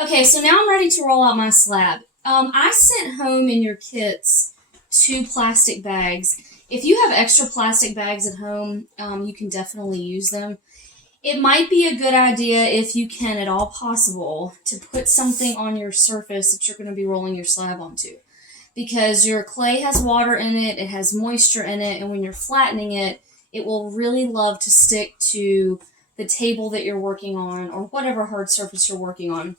Okay, so now I'm ready to roll out my slab. I sent home in your kits 2 plastic bags. If you have extra plastic bags at home, you can definitely use them. It might be a good idea, if you can at all possible, to put something on your surface that you're going to be rolling your slab onto. Because your clay has water in it, it has moisture in it, and when you're flattening it, it will really love to stick to the table that you're working on or whatever hard surface you're working on.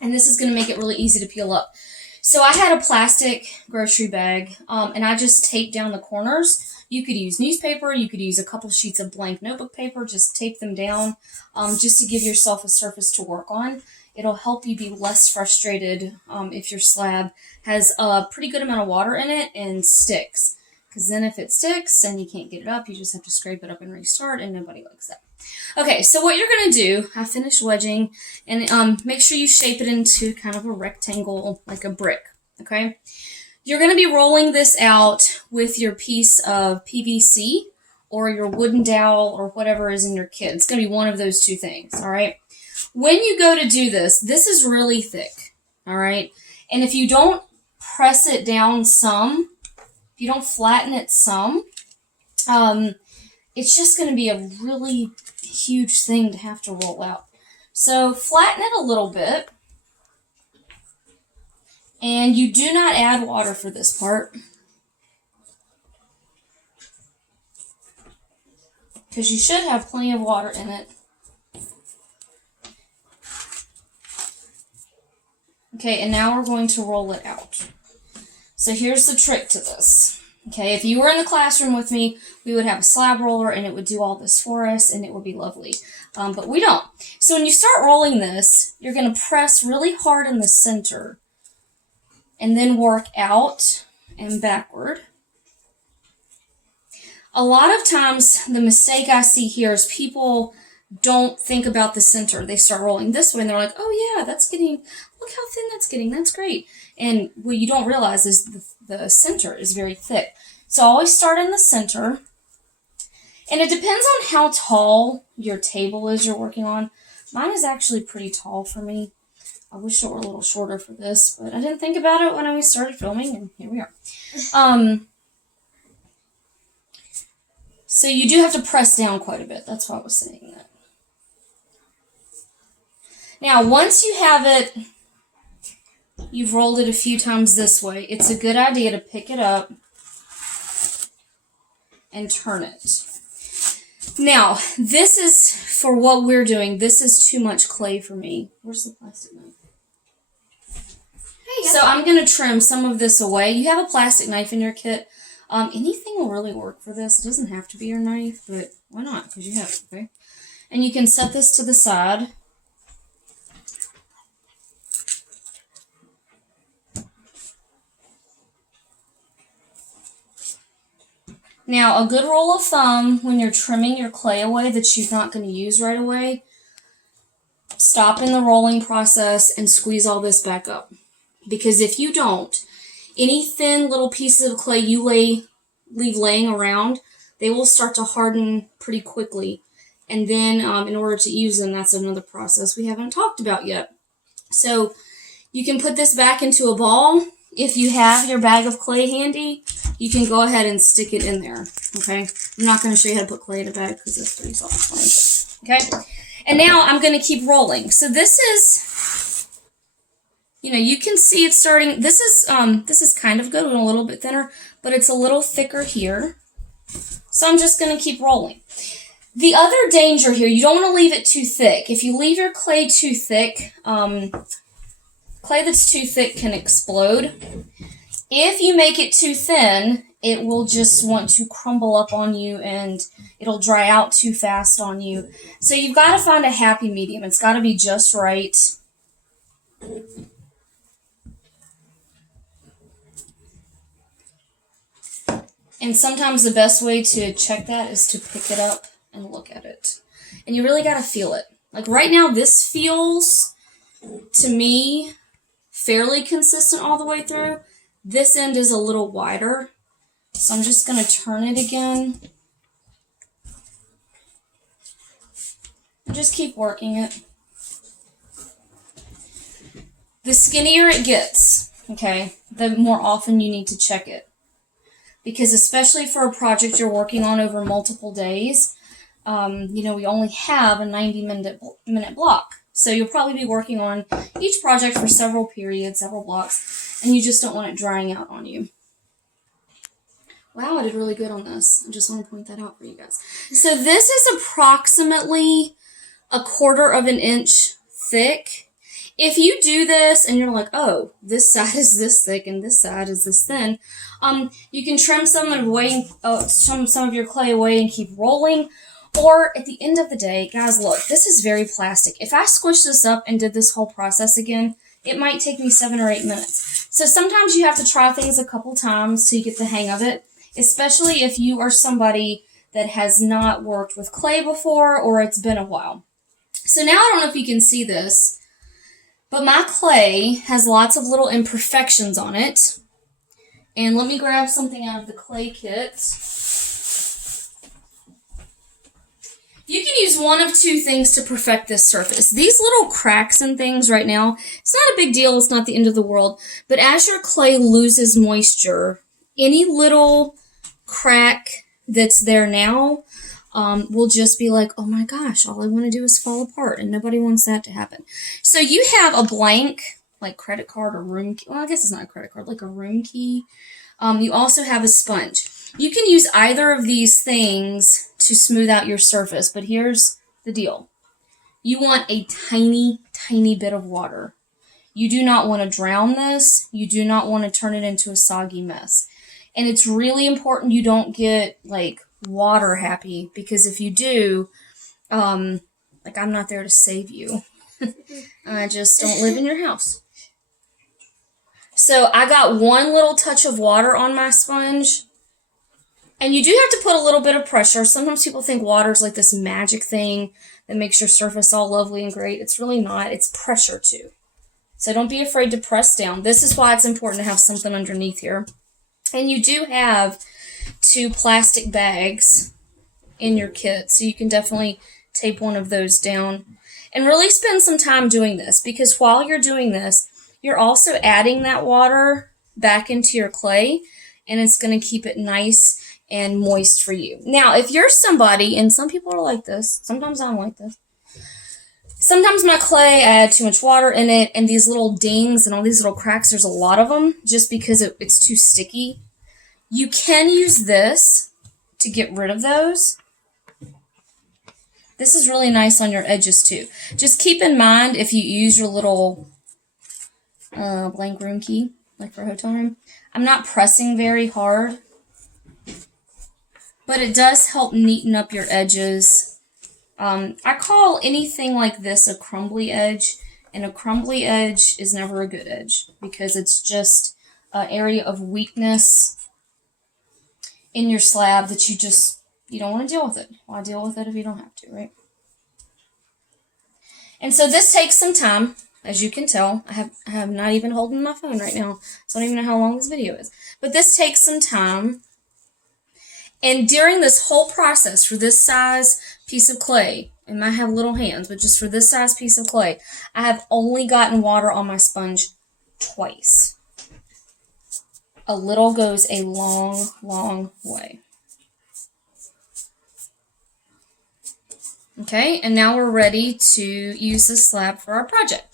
And this is going to make it really easy to peel up. So I had a plastic grocery bag, and I just taped down the corners. You could use newspaper, you could use a couple sheets of blank notebook paper, just tape them down, just to give yourself a surface to work on. It'll help you be less frustrated if your slab has a pretty good amount of water in it and sticks. Because then if it sticks and you can't get it up, you just have to scrape it up and restart, and nobody likes that. Okay, so what you're going to do, I finished wedging, and make sure you shape it into kind of a rectangle, like a brick, okay? You're going to be rolling this out with your piece of PVC or your wooden dowel or whatever is in your kit. It's going to be one of those two things, all right? When you go to do this, this is really thick, all right? And if you don't press it down some, if you don't flatten it some, it's just going to be a really huge thing to have to roll out. So flatten it a little bit. And you do not add water for this part, because you should have plenty of water in it. Okay, and now we're going to roll it out. So here's the trick to this. Okay, if you were in the classroom with me, we would have a slab roller and it would do all this for us and it would be lovely. But we don't. So when you start rolling this, you're going to press really hard in the center and then work out and backward. A lot of times, the mistake I see here is people don't think about the center. They start rolling this way and they're like, oh yeah, that's getting, look how thin that's getting, that's great. And what you don't realize is the center is very thick. So always start in the center. And it depends on how tall your table is you're working on. Mine is actually pretty tall for me. I wish it were a little shorter for this, but I didn't think about it when I started filming, and here we are. So you do have to press down quite a bit. That's why I was saying that. Now, once you have it, you've rolled it a few times this way, it's a good idea to pick it up and turn it. Now, this is, for what we're doing, this is too much clay for me. Where's the plastic knife? So I'm going to trim some of this away. You have a plastic knife in your kit. Anything will really work for this. It doesn't have to be your knife, but why not? Because you have it, okay? And you can set this to the side. Now, a good rule of thumb when you're trimming your clay away that you're not going to use right away, stop in the rolling process and squeeze all this back up. Because if you don't, any thin little pieces of clay you leave laying around, they will start to harden pretty quickly. And then in order to use them, that's another process we haven't talked about yet. So you can put this back into a ball. If you have your bag of clay handy, you can go ahead and stick it in there, okay? I'm not going to show you how to put clay in a bag because that's pretty self-explanatory, okay? And now I'm going to keep rolling. So this is, you can see it starting. This is kind of good and a little bit thinner, but it's a little thicker here. So I'm just going to keep rolling. The other danger here, you don't want to leave it too thick. If you leave your clay too thick, clay that's too thick can explode. If you make it too thin, it will just want to crumble up on you and it'll dry out too fast on you. So you've got to find a happy medium. It's got to be just right. And sometimes the best way to check that is to pick it up and look at it. And you really got to feel it. Like right now, this feels, to me, fairly consistent all the way through. This end is a little wider. So I'm just going to turn it again. And just keep working it. The skinnier it gets, okay, the more often you need to check it. Because especially for a project you're working on over multiple days, we only have a 90-minute block. So you'll probably be working on each project for several periods, several blocks, and you just don't want it drying out on you. Wow, I did really good on this. I just want to point that out for you guys. So this is approximately 1/4 inch thick. If you do this and you're like, oh, this side is this thick and this side is this thin, you can trim some of your clay away and keep rolling. Or at the end of the day, guys, look, this is very plastic. If I squished this up and did this whole process again, it might take me 7 or 8 minutes. So sometimes you have to try things a couple times so you get the hang of it, especially if you are somebody that has not worked with clay before or it's been a while. So now I don't know if you can see this, but my clay has lots of little imperfections on it. And let me grab something out of the clay kit. You can use one of two things to perfect this surface. These little cracks and things right now, it's not a big deal, it's not the end of the world, but as your clay loses moisture, any little crack that's there now will just be like, oh my gosh, all I want to do is fall apart, and nobody wants that to happen. So you have a blank, like credit card or room key. Well, I guess it's not a credit card, like a room key. You also have a sponge. You can use either of these things to smooth out your surface, but here's the deal. You want a tiny, tiny bit of water. You do not want to drown this. You do not want to turn it into a soggy mess. And it's really important you don't get, like, water happy, because if you do, I'm not there to save you. I just don't live in your house. So I got one little touch of water on my sponge. And you do have to put a little bit of pressure. Sometimes people think water is like this magic thing that makes your surface all lovely and great. It's really not. It's pressure too. So don't be afraid to press down. This is why it's important to have something underneath here. And you do have 2 plastic bags in your kit, so you can definitely tape one of those down. And really spend some time doing this, because while you're doing this, you're also adding that water back into your clay, and it's going to keep it nice and moist for you. Now, if you're somebody, and some people are like this, sometimes I'm like this, sometimes my clay, I add too much water in it, and these little dings and all these little cracks, there's a lot of them, just because it's too sticky. You can use this to get rid of those. This is really nice on your edges too. Just keep in mind, if you use your little blank room key, like for a hotel room, I'm not pressing very hard, but it does help neaten up your edges. I call anything like this a crumbly edge, and a crumbly edge is never a good edge, because it's just an area of weakness in your slab that you don't want to deal with it. Why deal with it if you don't have to, right? And so this takes some time, as you can tell. I have not even holding my phone right now, so I don't even know how long this video is. But this takes some time. And during this whole process, for this size piece of clay, it might have little hands, but just for this size piece of clay, I have only gotten water on my sponge twice. A little goes a long, long way. Okay, and now we're ready to use this slab for our project.